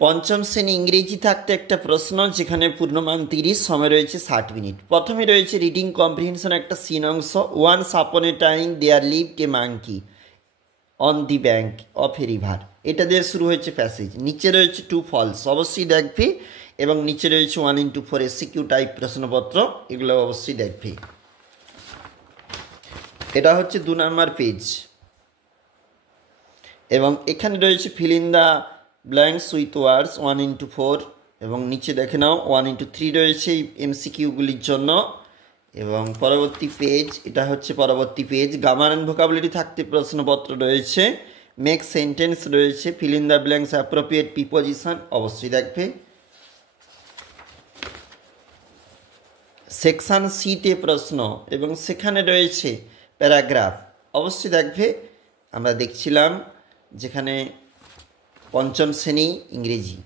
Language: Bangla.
পঞ্চম শ্রেণী ইংরেজি থাকতে একটা প্রশ্ন, যেখানে পূর্ণমান 30, সময় রয়েছে 60 মিনিট। প্রথমে রয়েছে রিডিং কম্প্রিহেনশন, একটা সিন অংশ। Once upon a time there lived a monkey on the bank of a river. এটা দিয়ে শুরু হয়েছে প্যাসেজ। নিচে রয়েছে টু ফলস, অবশ্যই দেখবে। এবং নিচে রয়েছে 1x4 এসিকিউ টাইপ প্রশ্নপত্র, এগুলো অবশ্যই দেখবে। এটা হচ্ছে 2 নম্বর পেজ। এবং এখানে রয়েছে fill in the blanks with words 1x4। এবং নিচে দেখে নাও 1x3 রয়েছে এমসিকিউগুলির জন্য। এবং পরবর্তী পেজ, এটা হচ্ছে পরবর্তী পেজ। গ্রামার অ্যান্ড ভোকাবুলারি থাকতে প্রশ্নপত্র রয়েছে। মেক সেন্টেন্স রয়েছে। Fill in the blanks appropriate preposition, অবশ্যই দেখবে। সেকশন সিতে প্রশ্ন এবং সেখানে রয়েছে প্যারাগ্রাফ, অবশ্যই দেখবে। আমরা দেখছিলাম যেখানে পঞ্চম শ্রেণী ইংরেজি।